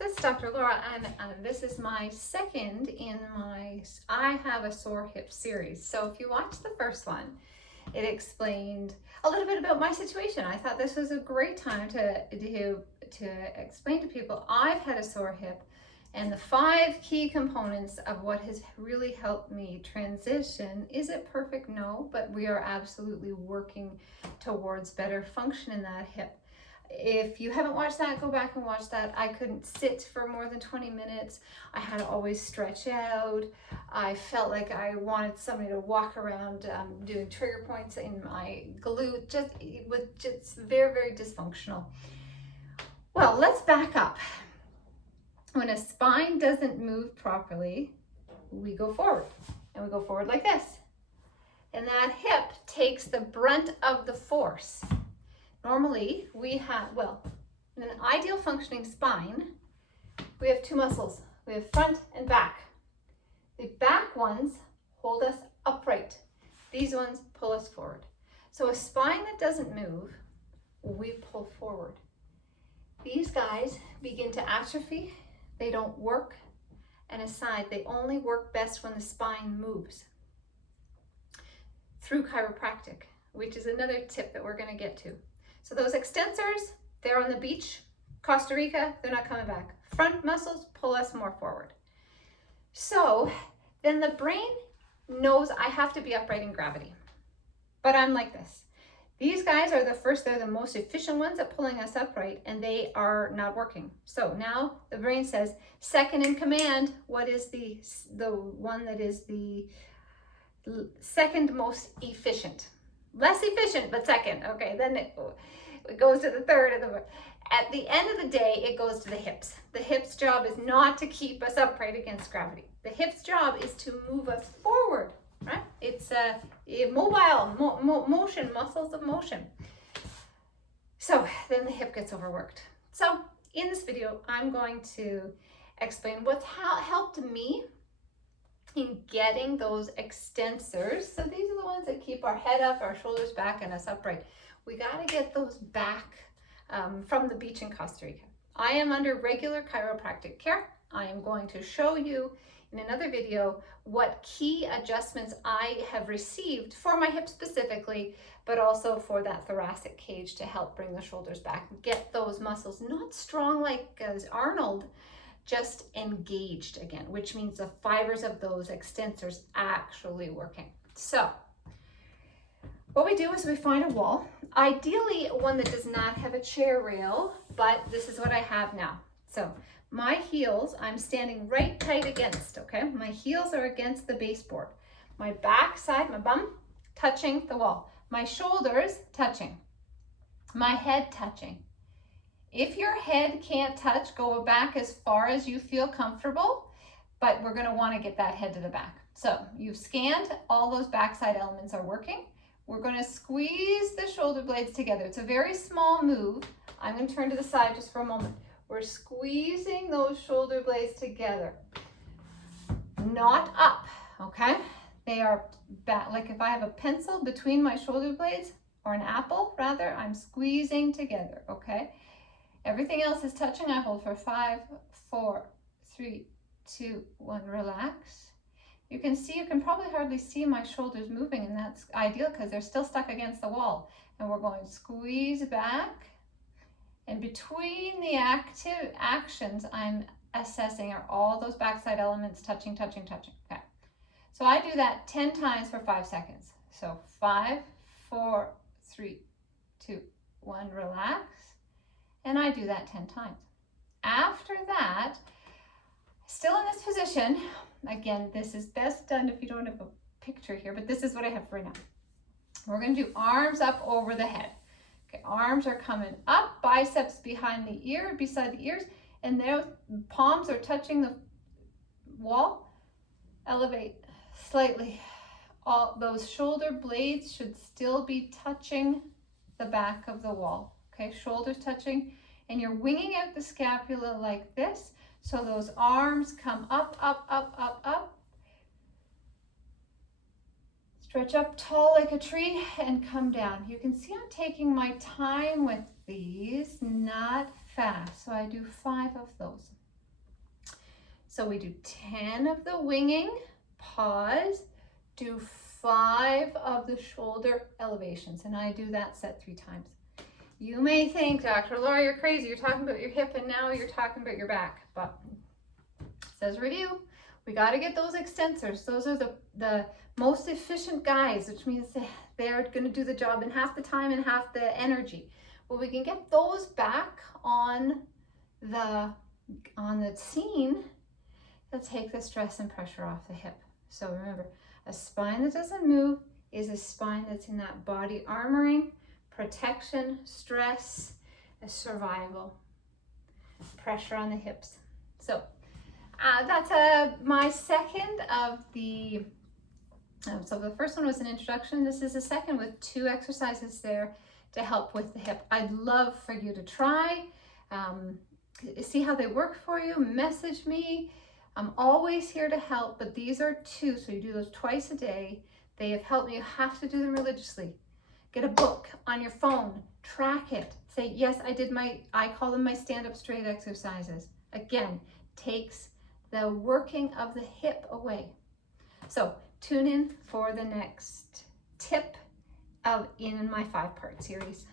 So it's Dr. Laura, and this is my second in my I Have a Sore Hip series. So if you watched the first one, it explained a little bit about my situation. I thought this was a great time to explain to people I've had a sore hip and the 5 key components of what has really helped me transition. Is it perfect? No, but we are absolutely working towards better function in that hip. If you haven't watched that, go back and watch that. I couldn't sit for more than 20 minutes. I had to always stretch out. I felt like I wanted somebody to walk around doing trigger points in my glute. It was just very, very dysfunctional. Well, let's back up. When a spine doesn't move properly, we go forward. And we go forward like this. And that hip takes the brunt of the force. Normally, we have, in an ideal functioning spine, we have 2 muscles. We have front and back. The back ones hold us upright. These ones pull us forward. So a spine that doesn't move, we pull forward. These guys begin to atrophy. They don't work. And aside, they only work best when the spine moves. Through chiropractic, which is another tip that we're going to get to. So those extensors, they're on the beach, Costa Rica, they're not coming back. Front muscles pull us more forward. So then the brain knows I have to be upright in gravity. But I'm like this. These guys are they're the most efficient ones at pulling us upright, and they are not working. So now the brain says, second in command, what is the one that is the second most efficient? Less efficient, but second. Okay, then it goes to the third. At the end of the day, it goes to the hips. The hips' job is not to keep us upright against gravity. The hips' job is to move us forward, right? It's motion, muscles of motion. So then the hip gets overworked. So in this video, I'm going to explain what's helped me in getting those extensors. So these are the ones that keep our head up, our shoulders back, and us upright. We got to get those back from the beach in Costa Rica. I am under regular chiropractic care. I am going to show you in another video what key adjustments I have received for my hip specifically, but also for that thoracic cage to help bring the shoulders back, get those muscles not strong like as Arnold, just engaged again, which means the fibers of those extensors actually working. So what we do is we find a wall, ideally one that does not have a chair rail, but this is what I have now. So my heels, I'm standing right tight against, okay? My heels are against the baseboard. My back side, my bum, touching the wall. My shoulders touching. My head touching. If your head can't touch, go back as far as you feel comfortable, but we're gonna wanna get that head to the back. So you've scanned, all those backside elements are working. We're gonna squeeze the shoulder blades together. It's a very small move. I'm gonna turn to the side just for a moment. We're squeezing those shoulder blades together. Not up, okay? They are back, like if I have a pencil between my shoulder blades, or an apple rather, I'm squeezing together, okay? Everything else is touching. I hold for 5, 4, 3, 2, 1, relax. You can probably hardly see my shoulders moving, and that's ideal because they're still stuck against the wall. And we're going to squeeze back. And between the actions, I'm assessing, are all those backside elements touching? Okay. So I do that 10 times for 5 seconds. So 5, 4, 3, 2, 1, relax. And I do that 10 times. After that, still in this position, again, this is best done if you don't have a picture here, but this is what I have for right now. We're going to do arms up over the head. Okay, arms are coming up, biceps beside the ears, and their palms are touching the wall. Elevate slightly. All those shoulder blades should still be touching the back of the wall. Okay, shoulders touching, and you're winging out the scapula like this. So those arms come up, up, up, up, up. Stretch up tall like a tree and come down. You can see I'm taking my time with these, not fast. So I do 5 of those. So we do 10 of the winging, pause, do 5 of the shoulder elevations, and I do that set 3 times. You may think, Dr. Laura, you're crazy. You're talking about your hip and now you're talking about your back. But it says review. We got to get those extensors. Those are the most efficient guys, which means they're going to do the job in half the time and half the energy. Well, we can get those back on the scene. It'll take the stress and pressure off the hip. So remember, a spine that doesn't move is a spine that's in that body armoring, protection, stress, survival, pressure on the hips. So that's my second of the, so the first one was an introduction. This is the second with 2 exercises there to help with the hip. I'd love for you to try, see how they work for you, message me. I'm always here to help, but these are 2, so you do those twice a day. They have helped me. You have to do them religiously. Get a book on your phone, track it. Say, yes, I call them my stand-up straight exercises. Again, takes the working of the hip away. So tune in for the next tip in my 5-part series.